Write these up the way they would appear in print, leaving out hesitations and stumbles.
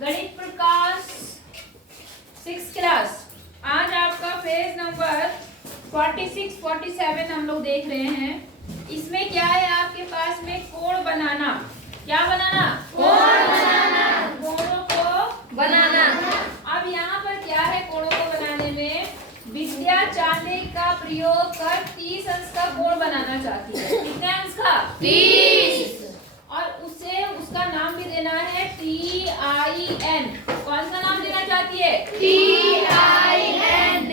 गणित प्रकाश 6th class. आज आपका पेज नंबर 46 47 हम लोग देख रहे हैं। इसमें क्या है आपके पास में कोण बनाना। क्या बनाना? कोण बनाना। कोणों को बनाना। अब यहाँ पर क्या है, कोणों को बनाने में विद्या चांदे का प्रयोग कर 30 अंश का कोण बनाना चाहती है। कितने अंश का? 30। और उसे उसका नाम भी देना है TIN। कौन सा नाम देना चाहती है? TIN।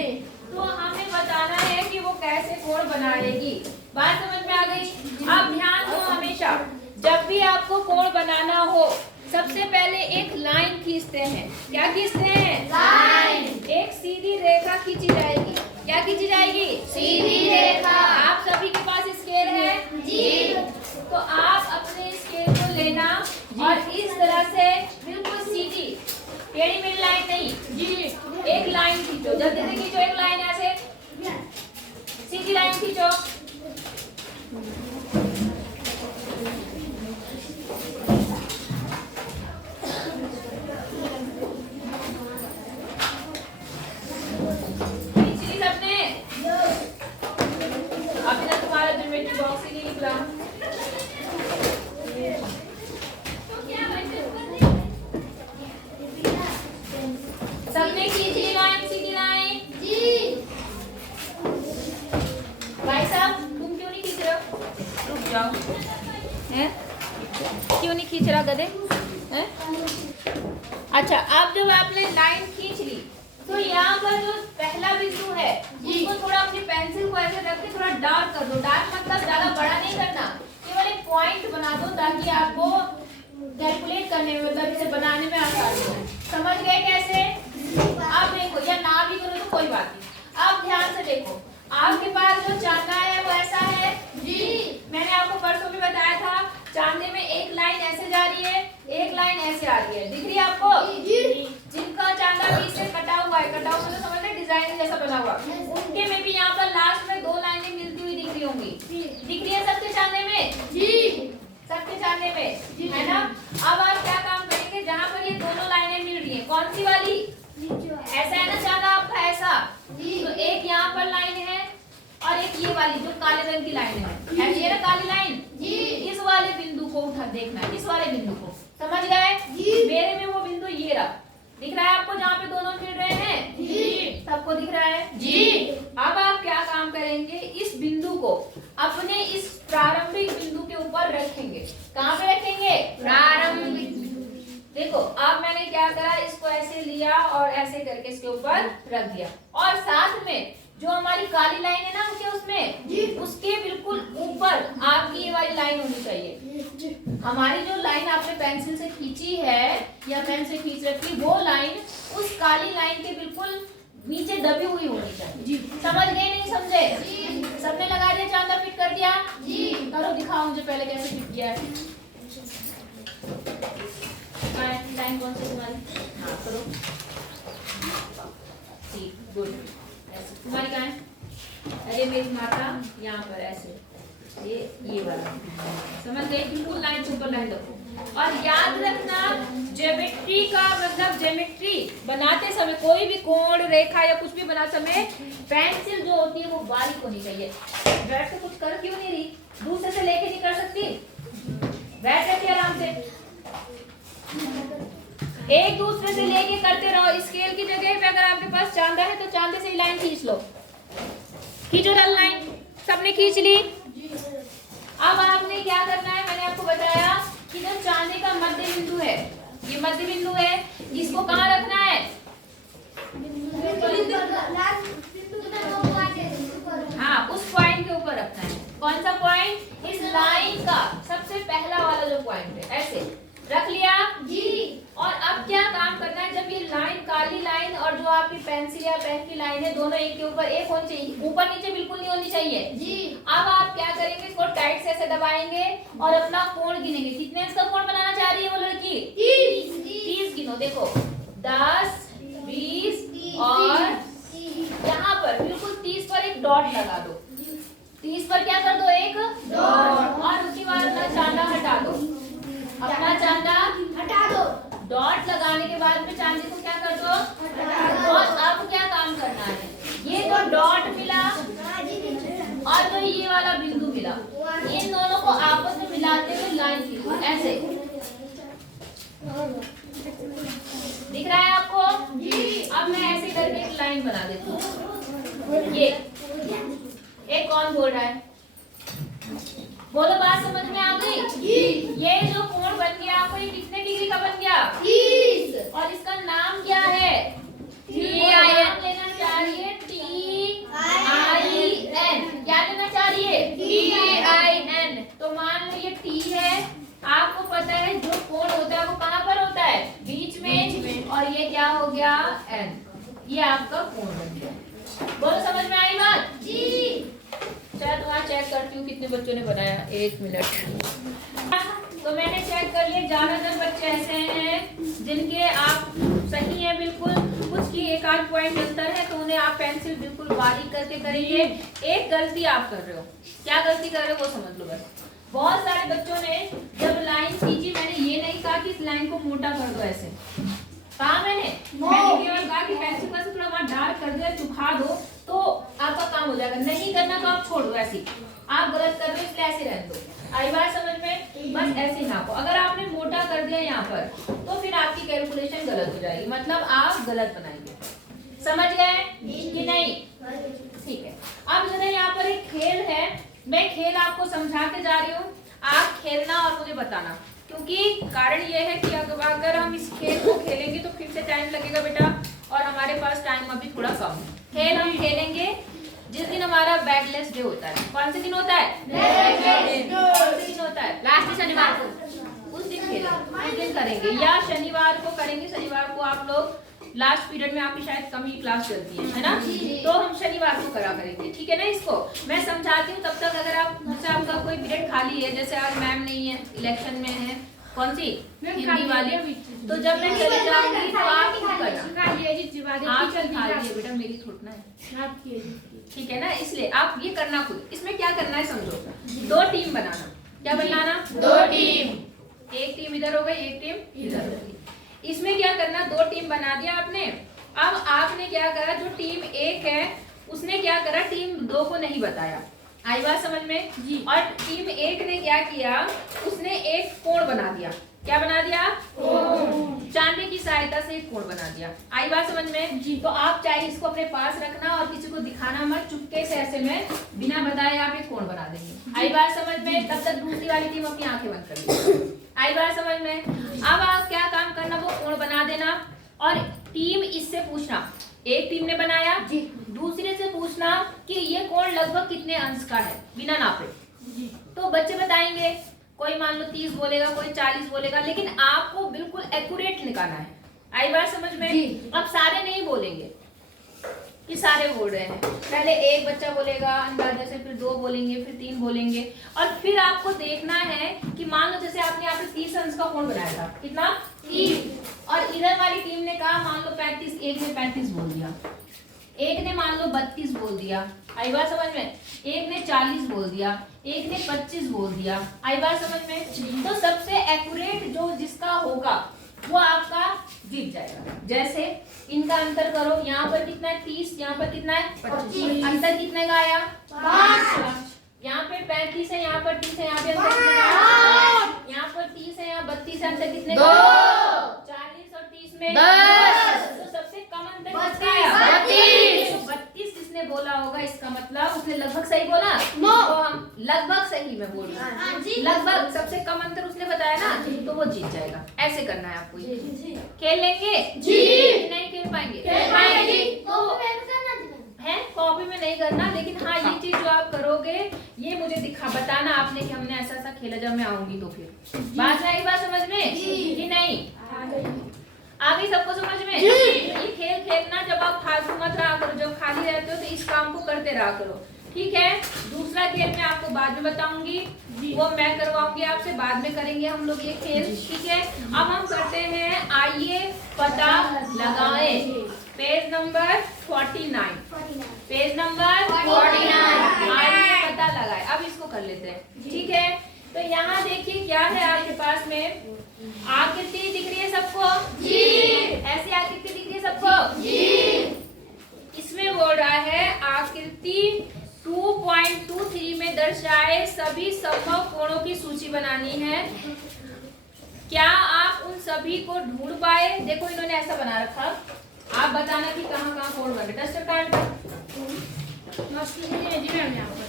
तो हमें बताना है कि वो कैसे कोण बनाएगी। बात समझ में आ गई? अब ध्यान दो, हमेशा जब भी आपको कोण बनाना हो सबसे पहले एक लाइन खींचते हैं। क्या खींचते हैं? लाइन। एक सीधी रेखा खींची जाएगी। क्या खींची जाएगी? सीधी रेखा। आप सभी के पास स्केल है? जी। तो आप अपने स्केल को लेना और इस तरह से बिल्कुल सीधी, टेढ़ी मेढ़ी लाइन नहीं जी, एक लाइन खींचो। जल्दी से खींचो, एक लाइन ऐसे सीधी लाइन खींचो। सबने खींच ली लाइन, सीधी लाइन जी। भाई साहब तुम क्यों नहीं खींच रहे हो? रुक जाओ। हैं? क्यों नहीं खींच रहा गधे? हैं? अच्छा, अब जब आपने लाइन खींच ली तो यहाँ पर जो पहला बिंदु है उसको थोड़ा अपनी पेंसिल को ऐसे रख के थोड़ा डार्क कर दो। डार्क मतलब ज्यादा बड़ा नहीं करना, केवल एक पॉइंट बना दो ताकि आपको कैलकुलेट करने में, मतलब इसे बनाने में आसानी हो। समझ गए कैसे? अब देखो, या ना भी करो तो कोई बात नहीं। अब ध्यान से देखो, आपके पास जो चांदा है वो ऐसा है जी। मैंने आपको परसों भी बताया था, चांदे में एक लाइन ऐसे जा रही है, एक लाइन ऐसे आ रही है। दिख रही है आपको? जी। जिनका चांदा बीच से कटा हुआ है, कटा हुआ मतलब समझ ले डिजाइन जैसा बना हुआ, उनके में भी यहाँ पर लास्ट में दो लाइनें मिलती हुई दिख रही होंगी। दिख रही है सबके चांदे में? जी। सबके चांदे में है ना? अब आप क्या काम करेंगे, जहाँ पर ये दोनों लाइनें मिल रही है, कौन सी वाली? ऐसा है ना चांदा आपका, ऐसा तो एक यहाँ पर लाइन है और एक ये वाली जो काले रंग की लाइन है, ऐसी है ना काली लाइन जी। इस वाले बिंदु को उठा देखना है, इस वाले बिंदु को। समझ गए? मेरे में वो बिंदु ये रहा, दिख रहा है आपको जहाँ पे दोनों मिल रहे हैं जी। सबको दिख रहा है जी। अब आप क्या काम करेंगे, इस बिंदु को अपने इस प्रारंभिक बिंदु के ऊपर रखेंगे। कहाँ पे रखेंगे? प्रारंभिक। देखो अब मैंने क्या करा, इसको ऐसे लिया और ऐसे करके इसके ऊपर रख दिया, और साथ में जो हमारी काली लाइन है ना उनके उसमें, उसके बिल्कुल ऊपर आपकी ये वाली लाइन होनी चाहिए। हमारी जो लाइन आपने पेंसिल से खींची है या पेन से खींच रखी, वो लाइन उस काली लाइन के बिल्कुल नीचे दबी हुई होनी चाहिए। समझ गए नहीं समझे? सबने लगा दिया, चांदा फिट कर दिया जी। करो, दिखाओ मुझे पहले कैसे फिट किया है। लाइन कौन सी तुम्हारी? हाँ करो, ठीक, गुड। तुम्हारी कहाँ है? अरे मेरी माता यहाँ पर ऐसे, ये वाला। समझ गए? बिल्कुल लाइन के ऊपर लाइन रखो। और याद रखना, ज्योमेट्री का मतलब ज्योमेट्री बनाते समय, कोई भी कोण रेखा या कुछ भी बनाते समय पेंसिल जो होती है वो बारीक होनी चाहिए। बैठ के कुछ कर क्यों नहीं रही? दूसरे से लेके नहीं कर सकती? बैठ रहती आराम से, एक दूसरे से लेके करते रहो। स्केल की जगह पे अगर आपके पास चांदा है तो चांदे से ही लाइन खींच लो। खींचो लाइन, सबने खींच ली। अब आपने क्या करना है, मैंने आपको बताया कि जो चांदे का मध्य बिंदु है, ये मध्य बिंदु है, इसको कहाँ रखना है? हाँ, उस पॉइंट के ऊपर रखना है। कौन सा पॉइंट? इस लाइन का सबसे पहला वाला जो पॉइंट है, ऐसे रख लिया जी। और अब क्या काम करना है, जब ये लाइन, काली लाइन और जो आपकी पेंसिल या पेन की लाइन है, दोनों एक के ऊपर एक होनी चाहिए, ऊपर नीचे बिल्कुल नहीं होनी चाहिए जी। अब आप क्या करेंगे, इसको टाइट से ऐसे दबाएंगे और अपना कोण गिनेंगे। कितने इसका कोण बनाना चाह रही है वो लड़की? 30 गिनो। देखो 10, 20 और यहाँ पर बिल्कुल 30 पर एक डॉट लगा दो। 30 पर क्या कर दो? एक डॉट। और उसके बाद अपना चांदा हटा दो, अपना चांदा हटा दो। डॉट लगाने के बाद में चांदी को क्या कर दो, और अब क्या काम करना है, ये तो डॉट मिला और तो ये वाला बिंदु मिला, इन दोनों को आपस में मिलाते हुए लाइन खींचो ऐसे। दिख रहा है आपको जी? अब मैं ऐसे करके एक लाइन बना देती हूँ। ये एक कौन बोल रहा है, बोलो, बात समझ में आ गई जी? ये जो कोण बन गया आपको, ये कितने डिग्री का बन गया, 30, और इसका नाम क्या है, TIN लेना चाहिए, TIN, क्या लेना चाहिए, TIN। तो मान लो ये T है, आपको पता है जो कोण होता है वो कहाँ पर होता है, बीच में, और ये क्या हो गया, N, ये आपका कोण बन गया। बोलो समझ में आई बात जी? चलो वहाँ चेक करती हूँ कितने बच्चों ने बनाया, 1 मिनट। तो मैंने चेक कर लिया, ज्यादातर बच्चे ऐसे हैं जिनके आप सही है बिल्कुल, कुछ की एक आध पॉइंट अंतर है, तो उन्हें आप पेंसिल बिल्कुल बारीक करके करेंगे। एक गलती आप कर रहे हो, क्या गलती कर रहे हो वो समझ लो बस। बहुत सारे बच्चों ने जब लाइन खींची, मैंने ये नहीं कहा कि इस लाइन को मोटा कर दो, ऐसे कहा मैंने केवल कहा कि पेंसिल का थोड़ा वहाँ डार्क कर दो, चुखा दो, तो आपका काम हो जाएगा। नहीं करना तो आप छोड़ दो, ऐसे आप गलत कर रहे हो इसलिए ऐसे रहने दो। आई बात समझ में? बस ऐसे नापो। अगर आपने मोटा कर दिया यहाँ पर तो फिर आपकी कैलकुलेशन गलत हो जाएगी, मतलब आप गलत बनाएंगे। समझ गए कि नहीं? ठीक है। अब जरा यहाँ पर एक खेल है, मैं खेल आपको समझा के जा रही हूँ, आप खेलना और मुझे बताना, क्योंकि कारण ये है कि अगर हम इस खेल को खेलेंगे तो फिर से टाइम लगेगा बेटा, और हमारे पास टाइम अभी थोड़ा कम है। खेल हम खेलेंगे जिस दिन हमारा बैकलेस डे होता है। कौन से दिन होता है? कौन से दिन होता है? लास्ट शनिवार को, उस दिन खेलेंगे, उस दिन करेंगे, या शनिवार को करेंगे। शनिवार को आप लोग लास्ट पीरियड में आपकी शायद कम ही क्लास चलती है ना, तो हम शनिवार को करा करेंगे, ठीक है ना? इसको मैं समझाती हूँ, तब तक अगर आप, जैसे आपका कोई पीरियड खाली है, जैसे आज मैम नहीं है, इलेक्शन में है, कौन सी, हिंदी वाली, तो जब मैं चले जाऊंगी तो आप बेटा, मेरी थोड़ा है, ठीक है ना? इसलिए आप ये करना खुद। इसमें क्या करना है समझो, 2 टीम बनाना। क्या बनाना? 2 टीम, एक टीम इधर हो गई, एक टीम इधर हो गई। इसमें क्या करना, 2 टीम बना दिया आपने। अब आपने क्या करा, जो टीम 1 है उसने क्या करा, टीम 2 को नहीं बताया। आई बात समझ में जी? और टीम 1 ने क्या किया, उसने एक कोण बना दिया। क्या बना दिया? चांदी की सहायता से एक कोण बना दिया। आई बात समझ में जी? तो आप चाहे इसको अपने पास रखना और किसी को दिखाना मत, चुपके से ऐसे में बिना बताए आप एक कोण बना देंगे। आई बात समझ में? तब तक दूसरी वाली टीम अपनी आंखें बंद कर ली। आई बात समझ में? अब आप क्या काम करना, वो कोण बना देना, और टीम इससे पूछना, एक टीम ने बनाया जी, दूसरे से पूछना कि ये कोण लगभग कितने अंश का है, बिना नापे जी। तो बच्चे बताएंगे, कोई मान लो 30 बोलेगा, कोई 40 बोलेगा, लेकिन आपको बिल्कुल एक्यूरेट निकालना है। आई बात समझ में जी? अब सारे नहीं बोलेंगे कि सारे बोल रहे हैं, पहले एक बच्चा बोलेगा अंदाजे से, फिर 2 बोलेंगे, फिर 3 बोलेंगे, और फिर आपको देखना है कि मान लो जैसे आपने यहाँ पे 30 अंश का कोण बनाया था, कितना? 30, और इधर वाली टीम ने कहा मान लो 35, एक ने 35 बोल दिया, एक ने मान लो 32 बोल दिया। आई बात समझ में? एक ने 40 बोल दिया, एक ने 25 बोल दिया। आई बात समझ में? तो सबसे एक्यूरेट जो जिसका होगा वो आपका जीत जाएगा। जैसे इनका अंतर करो, यहाँ पर कितना है 30, यहाँ पर कितना है 25, अंतर कितने का आया? 5। यहाँ पे 35 है, यहाँ पर 30 है, यहाँ पे अंतर कितने का आया? यहाँ पर 30 है, यहाँ 32 है, अंतर कितने का? 40 और 30 में 10। तो सबसे कम अंतर किसका आया? 32। 32 किसने बोला होगा, इसका मतलब उसने लगभग सही बोला। तो हम लगभग सही में बोल रहे हैं, लगभग सबसे कम अंतर उसने बताया ना, तो वो जीत जाएगा। ऐसे करना है आपको। खेल लेंगे जी? नहीं खेल पाएंगे? खेल पाएंगे है, कॉपी में नहीं करना, लेकिन हाँ ये चीज जो आप करोगे ये मुझे बताना आपने कि हमने ऐसा ऐसा खेला, जब मैं आऊंगी तो फिर बात आई बात समझ में कि नहीं? आगे सबको समझ में? ये खेल खेलना जब आप फालतू मत रहा करो, जब खाली रहते हो तो इस काम को करते रहा करो, ठीक है? दूसरा खेल मैं आपको बाद में बताऊंगी, वो मैं करवाऊंगी आपसे, बाद में करेंगे हम लोग ये खेल, ठीक है? अब हम करते हैं, आइए पता लगाएं, पेज नंबर 49, पेज नंबर 49, आइए पता लगाएं। अब इसको कर लेते हैं, ठीक है? तो यहाँ देखिए क्या है आपके पास में, आकृति दिख रही है सबको? जी। ऐसी आकृति दिख रही है सबको? जी। इसमें बोल रहा है आकृति 2.23 में दर्शाए सभी संभव कोणों की सूची बनानी है। क्या आप उन सभी को ढूंढ पाए? देखो इन्होंने ऐसा बना रखा, आप बताना कि कहाँ कहाँ कोण बन रहे। डस्टर कार्ड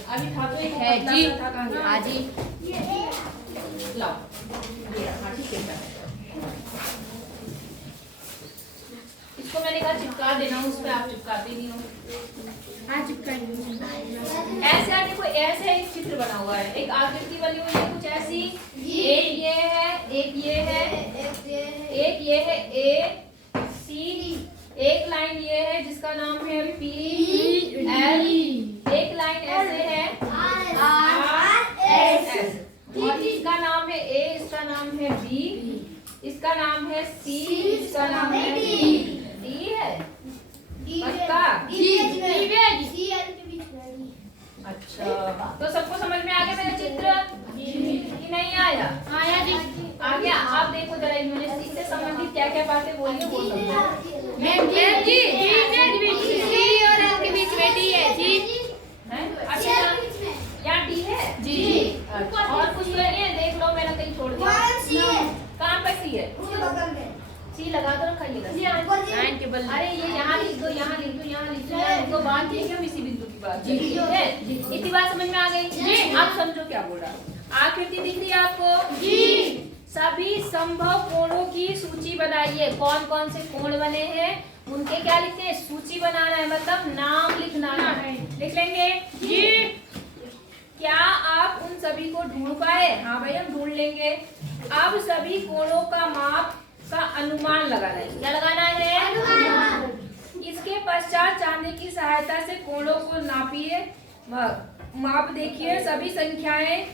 अभी था तो एक है जी, हाँ जी लाओ, हाँ ठीक है। इसको मैंने कहा चिपका देना, उस पर आप चिपकाते नहीं हो। हाँ चिपकाएंगे। ऐसे आप देखो, ऐसे एक चित्र बना हुआ है, एक आकृति बनी हुई है कुछ ऐसी। एक ये है, एक ये है, एक ये है ए सी, एक लाइन ये है जिसका नाम है पी एल, एक लाइन ऐसे है आर एस, और इसका नाम है ए, इसका नाम है बी, इसका नाम है सी, इसका नाम है डी। डी है पक्का? अच्छा, तो सबको समझ में आ गया मेरा चित्र कि नहीं आया? आया जी, आ गया। आप देखो जरा इन्होंने इससे संबंधित क्या क्या बातें बोली है वो समझो। मैम जी सी और एल के बीच में डी है जी, अच्छा यहाँ डी है जी। और कुछ तो नहीं है, देख लो मैंने कहीं छोड़ दिया। कहाँ पे सी है? सी लगा दो, रखा ये टेबल। अरे ये यहाँ लिख दो, यहाँ लिख दो, यहाँ लिख दो, यहाँ लिख दो। बात ठीक है, हम इसी बिंदु की बात ठीक है। इतनी बात समझ में आ गई जी? आप समझो क्या बोल रहा। आकृति दिख रही है आपको जी? सभी संभव कोणों की सूची बनाइए। कौन कौन से कोण बने हैं उनके क्या लिखते हैं? सूची बनाना है, मतलब नाम लिखना है। लिख लेंगे जी। क्या आप उन सभी को ढूंढ पाए? हाँ भाई हम ढूंढ लेंगे। अब सभी कोणों का माप का अनुमान लगाना है। क्या लगाना है? अनुमान। इसके पश्चात चांदी की सहायता से कोणों को नापिए, माप देखिए। सभी संख्याएं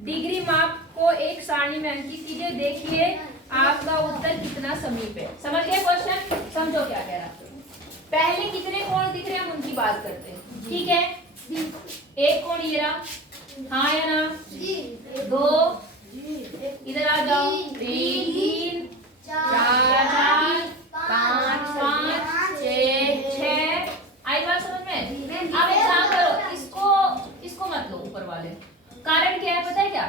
डिग्री माप को एक सारणी में अंकित कीजिए। देखिए आपका उत्तर कितना समीप है। समझ गए क्वेश्चन? समझो क्या कह रहा। पहले कितने कोण दिख रहे हैं हम उनकी बात करते हैं, ठीक है? एक कोण ये रहा, हाँ या ना? दो, इधर आ जाओ, तीन, चार, पाँच, छह। आई बात समझ में? अब एक काम करो, इसको मत लो ऊपर वाले। कारण क्या है पता है क्या?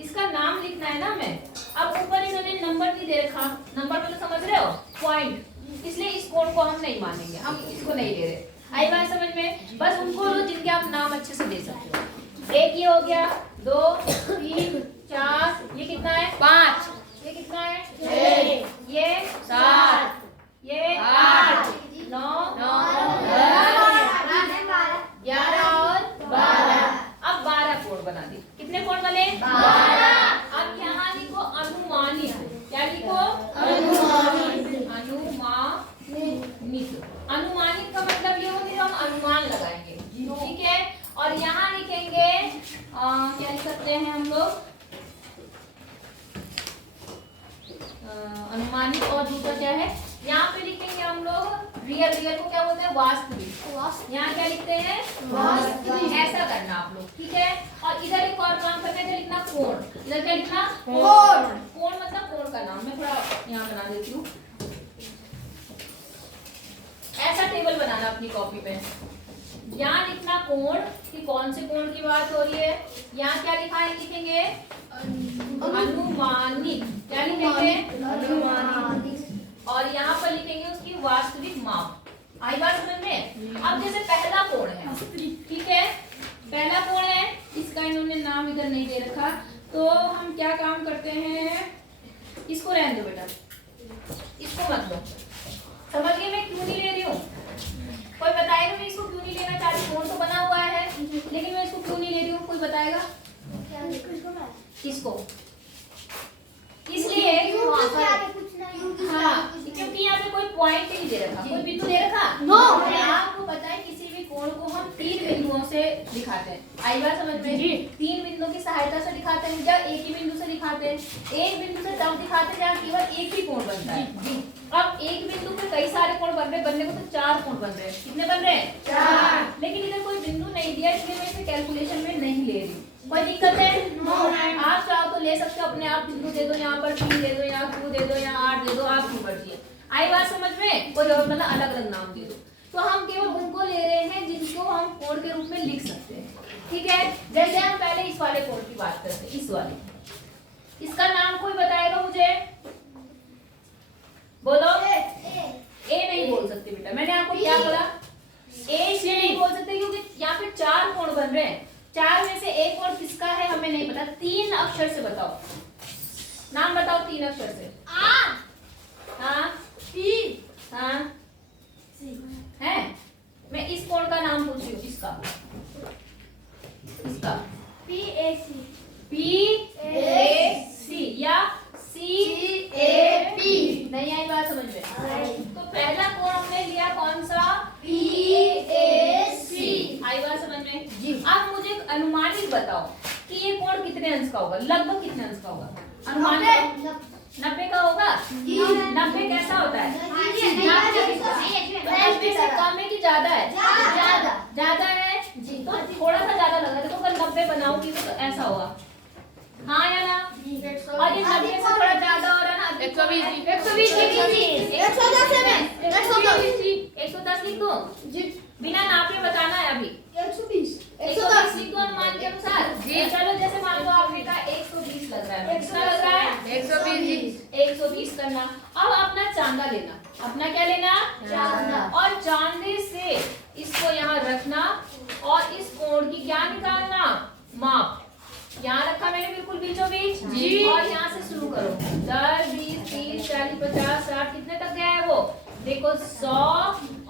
इसका नाम लिखना है ना हमें। अब ऊपर इन्होंने नंबर नहीं दे रखा, नंबर मतलब समझ रहे हो? पॉइंट। इसलिए इस कोण को हम नहीं मानेंगे, हम इसको नहीं ले रहे। आई बात समझ में? बस उनको लो जिनके आप नाम अच्छे से दे सकते हो। एक ये हो गया, 2, 3, 4, ये कितना है? 5, ये कितना है? 6, ये 7, ये 8, 9, 11 और 12। अब 12 कोण बना दी। कितने कोण बने? 12। अब यहाँ लिखो अनुमानित। क्या लिखो? अनुमानित। अनुमानित का मतलब ये होगी जो हम अनुमान लगाएंगे, ठीक है? और यहाँ लिखेंगे क्या लिख सकते हैं हम लोग? अनुमानित। और दूसरा क्या है? यहाँ पे लिखेंगे हम लोग रियल। रियल को क्या बोलते हैं? वास्तविक। यहाँ क्या लिखते हैं? वास्तविक। ऐसा करना आप लोग, ठीक है? और इधर एक और काम करना है, इधर लिखना कोण। इधर क्या लिखना? कोण। कोण मतलब कोण का नाम। मैं थोड़ा यहाँ बना देती हूँ। ऐसा टेबल बनाना अपनी कॉपी पे। यहाँ लिखना कोण कि कौन से कोण की बात हो रही है। यहाँ क्या लिखा है? लिखेंगे अनुमानित। क्या लिखेंगे? अनुमानित। और यहाँ पर लिखेंगे उसकी वास्तविक माप। आई बात समझ में? अब जैसे पहला कोण है, ठीक है? पहला कोण है, इसका इन्होंने नाम इधर नहीं दे रखा, तो हम क्या काम करते हैं? इसको रहने दो बेटा, इसको मत लो। समझ गए मैं क्यों नहीं ले रही हूँ? कोई बताएगा मैं इसको क्यों नहीं लेना चाह रही? कोण तो बना हुआ है लेकिन मैं इसको क्यों नहीं ले रही हूँ? कोई बताएगा? किसको? इसलिए हाँ, क्योंकि यहाँ पे कोई पॉइंट नहीं दे रखा, कोई बिंदु दे रखा। आपको पता है किसी भी कोण को हम 3 बिंदुओं से दिखाते हैं। आई बात समझ में? 3 बिंदुओं की सहायता से दिखाते हैं या एक ही बिंदु से दिखाते हैं? एक बिंदु से तब दिखाते हैं जहाँ केवल एक ही कोण बनता है। अब एक बिंदु पे कई सारे कोण बन रहे, बनने को तो 4 कोण बन रहे हैं। कितने बन रहे हैं? 4। लेकिन इधर कोई बिंदु नहीं दिया, इसलिए मैं इसे कैलकुलेशन में नहीं ले रही। कोई दिक्कत है? आप चाहो तो ले सकते हो अपने आप, बिंदु दे दो यहाँ पर, 3 दे दो, यहाँ 2 दे दो, यहाँ 8 दे दो, आपकी मर्जी है। आई बात समझ में? कोई और मतलब अलग अलग नाम दे दो। तो हम केवल उनको ले रहे हैं जिनको हम कोण के रूप में लिख सकते हैं, ठीक है। जैसे हम पहले इस वाले कोण की बात करते हैं, इस वाले, इसका नाम कोई बताएगा मुझे? बोलो। ए नहीं बोल सकते बेटा, मैंने आपको क्या बोला? ए से नहीं बोल सकते क्योंकि यहाँ पे 4 कोण बन रहे हैं। 4 में से एक कोण किसका है हमें नहीं पता। 3 अक्षर से बताओ, नाम बताओ 3 अक्षर से। हाँ, हाँ, है। मैं इस कोण का नाम पूछ रही हूँ, इसका PAC या CAP। नहीं आई बात समझ में? तो पहला कोण हमने लिया कौन सा? PAC। आई बात समझ में? जी। अब मुझे अनुमानित बताओ कि ये कोण कितने अंश का होगा, लगभग कितने अंश का होगा? अनुमान 90 का होगा। 90 कैसा होता है? 90 से कम है कि ज्यादा है? ज्यादा है जी। तो थोड़ा सा ज्यादा लग रहा है। देखो अगर 90 बनाऊंगी तो ऐसा होगा, हाँ या ना? और ये 90 से थोड़ा ज्यादा हो रहा है ना, 120 110 लिख दो जी, बिना नापे बताना है। अभी 120 लिख दो अनुमान के अनुसार जी। चलो जैसे मान लो आपने कहा 120 लग रहा है, कितना लग रहा है? 120 करना। अब अपना चांदा लेना, अपना क्या लेना? चांदा। और चांदे से इसको यहाँ रखना और इस कोण की क्या निकालना? माप। यहाँ रखा मैंने बिल्कुल बीचों बीच जी। और यहाँ से शुरू करो, 10 20 30 40 50 60, कितने तक गया है वो? देखो 100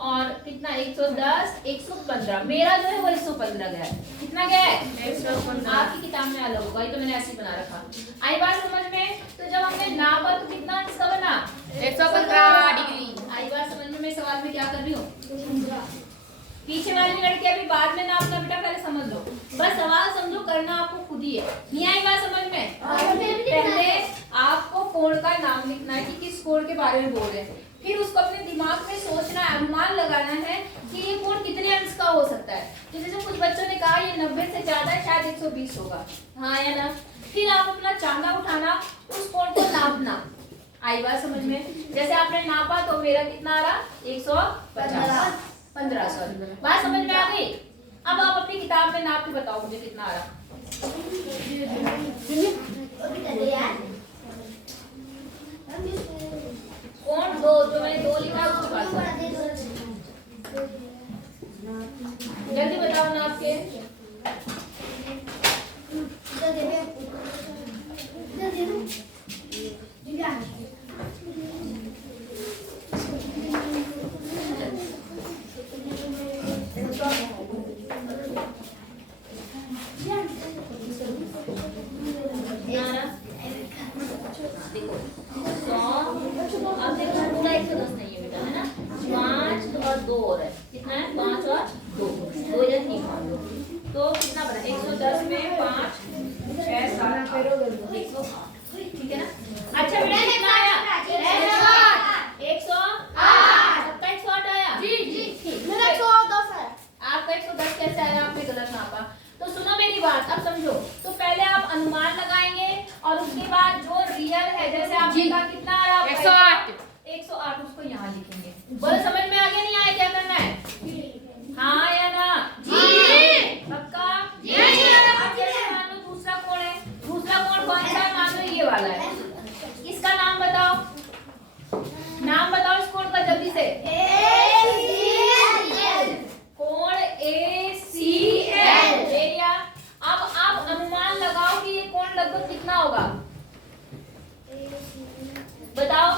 और कितना 110 115। मेरा जो है वो 115 गया है। कितना गया है? 115। आपकी किताब में अलग होगा, ये तो मैंने ऐसे ही बना रखा। आई बात समझ में? तो जब हमने नापा तो कितना अंश का बना? 115 डिग्री। आई बात समझ में? मैं सवाल में क्या कर रही हूँ? पीछे वाली लड़की अभी बाद में नापना बेटा, पहले समझ लो। बस सवाल समझो, करना आपको खुद ही है। नहीं आई बात समझ में? पहले आपको कोण का नाम लिखना है कि किस कोण के बारे में बोल रहे हैं, फिर उसको अपने दिमाग में सोचना है, अनुमान लगाना है कि ये कोण कितने अंश का हो सकता है। तो जैसे कुछ बच्चों ने कहा ये 90 से ज्यादा है, शायद 120 होगा, हाँ या ना? फिर आप अपना चांदा उठाना, उस कोण को नापना। आई बात समझ में? जैसे आपने नापा तो मेरा कितना आ रहा? 115 सॉरी। बात समझ में आ गई? अब आप अपनी किताब में नाप के बताओ मुझे कितना आ रहा। कोण 2, जो मैंने 2 लिखा है उसके पास जल्दी बताओ नाप के। देखो 100, अब देखो पूरा 110 नहीं है बेटा, है ना? 5 और 2 और है, कितना है? 5 और 2 या 3 मान लो, तो कितना बना? 110 में 5 6 7 108, ठीक है ना? अच्छा बेटा कितना आया? 108। सबका 108 आया जी। मेरा 110 है। आपका 110 कैसे आया? आपने गलत नापा। तो सुनो मेरी बात, अब समझो। तो पहले आप अनुमान लगाएंगे और उसके बाद जो रियल है, जैसे आपने कहा कितना आ रहा है? 108 उसको यहाँ लिखेंगे। बोलो समझ में आ गया? नहीं आया? क्या करना है? हाँ या ना? जी। पक्का? मान लो दूसरा कोण है, दूसरा कोण कौन सा है? मान लो ये वाला है, इसका नाम बताओ, नाम बताओ इस कोण का जल्दी से। कोण ACL। अब आप अनुमान लगाओ कि ये कोण लगभग कितना होगा? बताओ।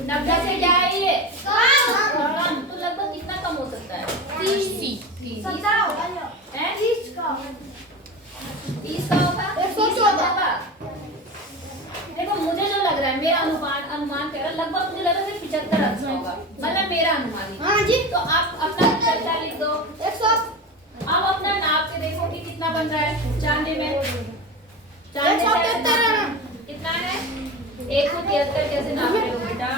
90 से क्या है ये? कम। तो लगभग कितना कम हो सकता है? 30 का होगा। 30 का होगा। देखो मुझे जो लग रहा है, मेरा अनुमान कह रहा है, लगभग मुझे लग रहा है 75 अंश होगा, मतलब मेरा अनुमान है। हाँ जी। तो आप अपना 75 लिख दो। 100। अब अपना नाप के देखो कि कितना बन रहा है चांदे में। चांदे कितना है? 173। कैसे नाप रहे हो बेटा?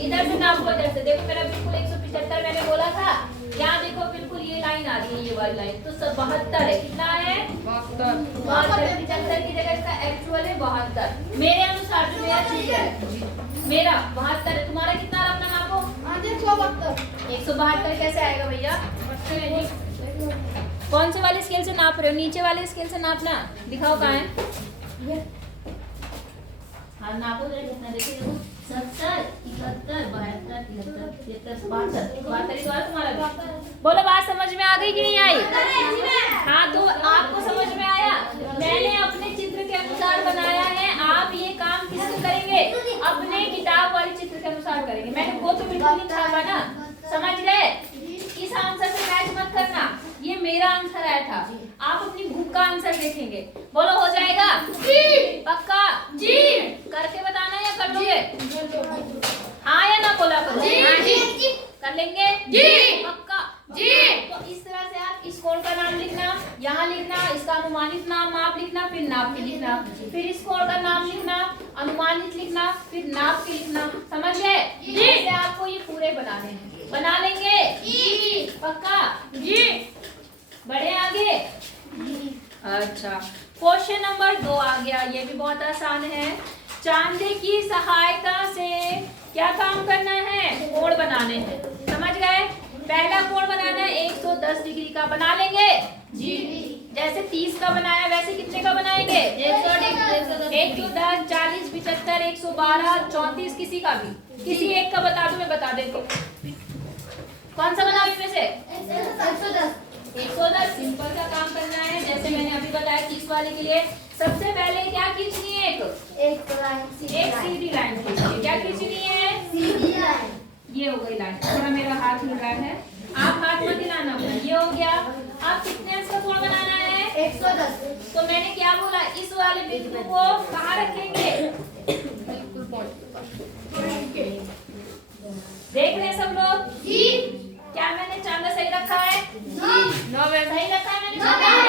इधर से नापो, जैसे देखो मेरा बिल्कुल 175 मैंने बोला था, यहाँ देखो बिल्कुल ये लाइन आ रही है, ये वाली लाइन, तो सब 72 है। कितना है? 72। 75 की जगह इसका एक्चुअल है 72। मेरे अनुसार जो मेरा चित्र है, मेरा 72 है। तुम्हारा कितना रखना आपको? 172 कैसे आएगा भैया? कौन से वाले स्केल से नाप रहे हो? नीचे वाले स्केल से नापना। दिखाओ कहाँ है? हाँ नापो जरा कितना, देखिए देखो 70, 71, 72, 73, 72 तुम्हारा। बोलो बात समझ में आ गई कि नहीं आई? हाँ तो आपको समझ में आया? मैंने अपने चित्र के अनुसार बनाया है, आप ये काम किससे करेंगे? अपने किताब वाले चित्र के अनुसार करेंगे। मैंने वो तो बिल्कुल नहीं छापा ना, समझ गए? इस आंसर से मैच मत करना, ये मेरा आंसर आया था, आप अपनी बुक का आंसर देखेंगे। बोलो हो जाएगा? जी। पक्का? जी। करके बताना या कर लोगे? हाँ या ना बोला करो। जी। कर लेंगे? जी। पक्का? जी। तो इस तरह से आप इस कोण का नाम लिखना, यहाँ लिखना, इसका अनुमानित नाम आप लिखना, फिर नाप के लिखना, फिर इस कोण का नाम लिखना, अनुमानित लिखना, फिर नाप के लिखना। समझ गए? जी। आपको ये पूरे बनाने हैं, बना लेंगे? जी। पक्का? जी। बढ़े आगे? अच्छा, क्वेश्चन नंबर 2 आ गया, ये भी बहुत आसान है। चांदे की सहायता से क्या काम करना है? कोण बनाने हैं। समझ गए? पहला कोण बनाना है 110 डिग्री का, बना लेंगे? जी। जैसे 30 का बनाया वैसे कितने का बनाएंगे? 110, 40, 75, 112, 34, किसी का भी, किसी एक का बता दो, मैं बता देती हूँ। कौन सा बनाओ इनमें से? 110 सिंपल का काम करना है। जैसे मैंने अभी बताया 30 वाले के लिए सबसे पहले क्या खींचनी है? एक सीधी लाइन खींचनी है। क्या खींचनी है? सीधी लाइन। ये हो गई लाइन। थोड़ा मेरा हाथ हिल रहा है, आप हाथ मत हिलाना अपना। ये हो गया। आप कितने अंश का कोण बनाना है? 110। तो मैंने क्या बोला? इस वाले बिंदु को कहाँ रखेंगे? देख रहे हैं सब लोग? जी। क्या मैंने चांदा सही रखा है? No ma'am. सही रखा है मैंने? No ma'am.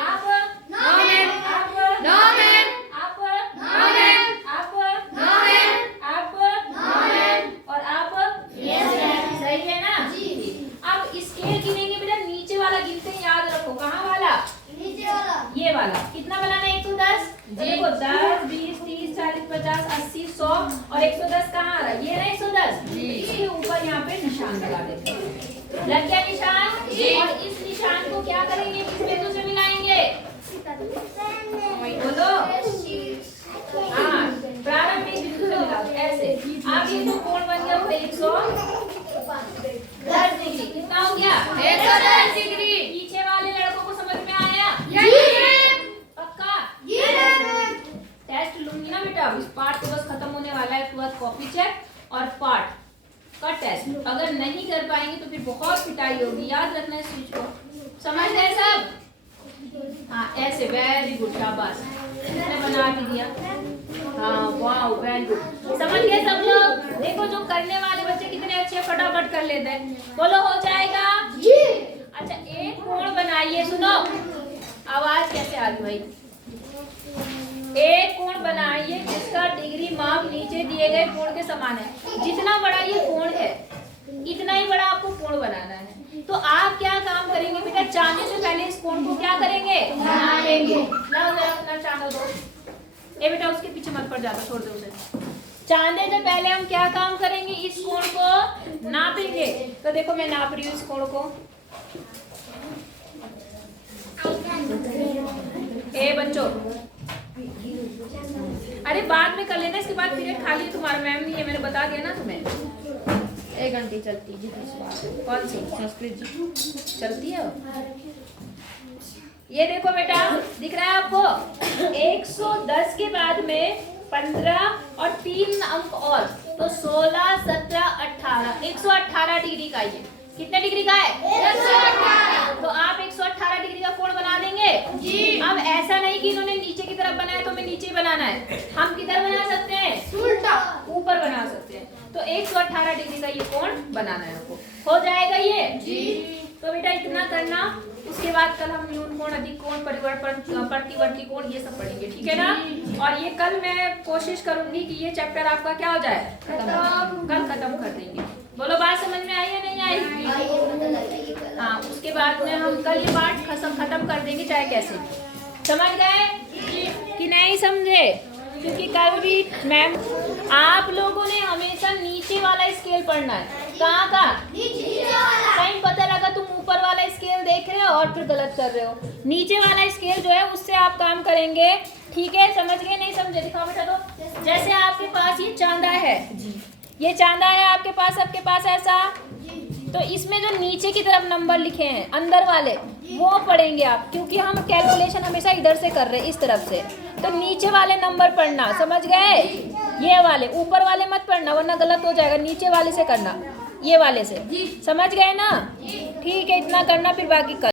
आप? No ma'am. आप? No ma'am. आप? No ma'am. आप? No ma'am. आप? No ma'am. और आप? Yes ma'am. सही है ना? जी। अब स्केल गिनेंगे बेटा, नीचे वाला गिनते हैं, याद रखो। कहाँ वाला? नीचे वाला। ये वाला। कितना बनाना है? 110। देखो 10, 20, 30, 40, 50, 80, 100 और 110 कहाँ आ रहा है? ये ना 110। इसके ऊपर यहाँ पे निशान लगा देते हैं। लग गया निशान? जी। और इस निशान को क्या करेंगे? किस बिंदु से मिलाएंगे? बोलो। हाँ, प्रारंभिक बिंदु से मिलाओ ऐसे। आप ये तो कोण बन गया 110 डिग्री। कितना हो गया? 110 डिग्री। पीछे वाले लड़कों को समझ में आया? पक्का? टेस्ट लूंगी ना बेटा, इस पार्ट को बस खत्म होने वाला है, तुरंत कॉपी चेक और पार्ट का टेस्ट। अगर नहीं कर पाएंगे तो फिर बहुत पिटाई होगी, याद रखना इस चीज को। समझ गए सब? हाँ ऐसे, वेरी गुड, शाबाश, इसने बना भी दिया। हाँ वाह, वेरी गुड। समझ गए सब लोग? देखो जो करने वाले बच्चे कितने अच्छे फटाफट कर लेते हैं। बोलो हो जाएगा? जी। अच्छा एक कोण बनाइए, सुनो आवाज कैसे आ रही भाई। एक कोण बनाइए जिसका डिग्री माप नीचे दिए गए कोण के समान है। जितना बड़ा ये कोण है इतना ही बड़ा आपको कोण बनाना है। तो आप क्या काम करेंगे बेटा? चांदे से पहले इस कोण को क्या करेंगे? नापेंगे। लाओ जरा अपना चांदा दो। ए बेटा उसके पीछे मत पड़ जाता, छोड़ दो उसे। चांदे से पहले हम क्या काम करेंगे? इस कोण को नापेंगे। तो देखो मैं नाप रही हूँ इस कोण को। ए बच्चों, अरे बाद में कर लेना, इसके बाद पीरियड खाली है तुम्हारा। मैम नहीं है, मैंने बता दिया ना तुम्हें। 1 घंटे चलती जी। कौन सी? संस्कृत जी चलती है। ये देखो बेटा, दिख रहा है आपको? 110 के बाद में 15 और 3 अंक और, तो 16, 17, 18, 118 डिग्री का ये। कितने डिग्री का है? 118। तो आप 118 डिग्री का कोण बना देंगे? जी। अब ऐसा नहीं कि इन्होंने नीचे की तरफ बनाया तो हमें नीचे बनाना है। हम किधर बना सकते हैं? उल्टा, ऊपर बना सकते हैं। तो 118 डिग्री का ये कोण बनाना है आपको। हो जाएगा ये? जी। तो बेटा इतना करना, उसके बाद कल हम न्यून कोण, अधिक कोण, प्रतिवर्ती कोण ये सब पढ़ेंगे, ठीक है ना? और ये कल मैं कोशिश करूंगी कि ये चैप्टर आपका क्या हो जाए, कल खत्म कर देंगे। बोलो बात समझ में आई या नहीं आई? बाद में हम कल ये पाठ खत्म कर देंगे चाहे कैसे। समझ गए कि नहीं समझे? क्योंकि कल भी मैम आप लोगों ने हमेशा नीचे वाला स्केल पढ़ना है। कहाँ का? कहीं पता लगा तुम ऊपर वाला स्केल देख रहे हो और फिर गलत कर रहे हो। नीचे वाला स्केल जो है उससे आप काम करेंगे। ठीक है, समझ गए नहीं समझे? दिखाओ बेटा। तो जैसे आपके पास ये चांदा है, ये चांदा है आपके पास, सबके पास ऐसा, तो इसमें जो नीचे की तरफ नंबर लिखे हैं अंदर वाले वो पढ़ेंगे आप, क्योंकि हम कैलकुलेशन हमेशा इधर से कर रहे हैं, इस तरफ से। तो नीचे वाले नंबर पढ़ना, समझ गए? ये वाले, ऊपर वाले मत पढ़ना वरना गलत हो जाएगा। नीचे वाले से करना, ये वाले से। समझ गए ना? ठीक है, इतना करना, फिर बाकी कर।